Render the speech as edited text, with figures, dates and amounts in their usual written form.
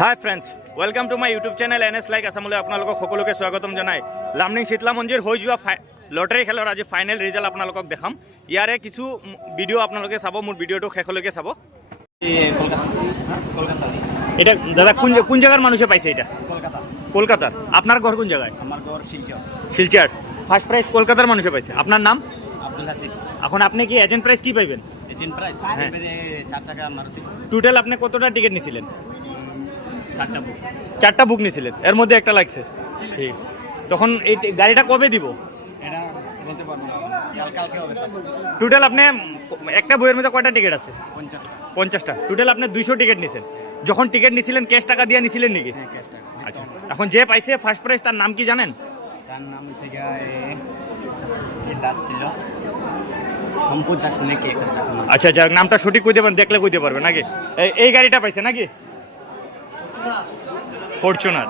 High friends, welcome to my YouTube channel N S like আছামলৈ আপোনালোকক সকলোকে স্বাগতম জনাই। লামডিং শীতলা মন্দিৰ হৈ যোৱা লটাৰী খেলৰ আজি ফাইনেল ৰিজাল্ট আপোনালোকক দেখাম। ইয়াৰে কিছু ভিডিঅ' আপোনালোকে চাব, মোৰ ভিডিঅ'টো শেষলৈকে চাব। এটা দাদা কোন জায়গার মানুষে পাইছে এটা? কলকাতার। আপনার ঘর কোন জায়গায়? আমার ঘর শিলচর। শিলচর। ফার্স্ট প্রাইজ কলকাতার মানুষে পাইছে। আপনার নাম? আব্দুল হাসিব। এখন আপনি কি এজেন্ট প্রাইজ কি পাইবেন? এজেন্ট প্রাইস হ্যাঁ। 4 চাকা মারুতি। টোটাল আপনি কতটা টিকিট নিয়েছিলেন? 4টা বুক। 4টা বুক নিয়েছিলেন, এর মধ্যে একটা লাগছে। ঠিক। তখন এই গাড়িটা কবে দিব? এটা বলতে পারবো না, কালকে হবে। টোটাল আপনি একটা বইয়ের মধ্যে কয়টা টিকিট আছে? 50টা। টোটাল আপনি 200 টিকিট নিয়েছেন। যখন টিকিট নিয়েছিলেন ক্যাশ টাকা দিয়ে নিয়েছিলেন নাকি? হ্যাঁ, ক্যাশ টাকা। আচ্ছা, এখন যে পাইছে ফার্স্ট প্রাইজ তার নাম কি জানেন? তার নাম হচ্ছে দাস ছিল, সম্পদ দাস নাকি একটা নাম। আচ্ছা, যাক নামটা সঠিক কইতে পারেন, দেখলে কইতে পারবেন নাকি? এই গাড়িটা পাইছে নাকি? ফরচুনার।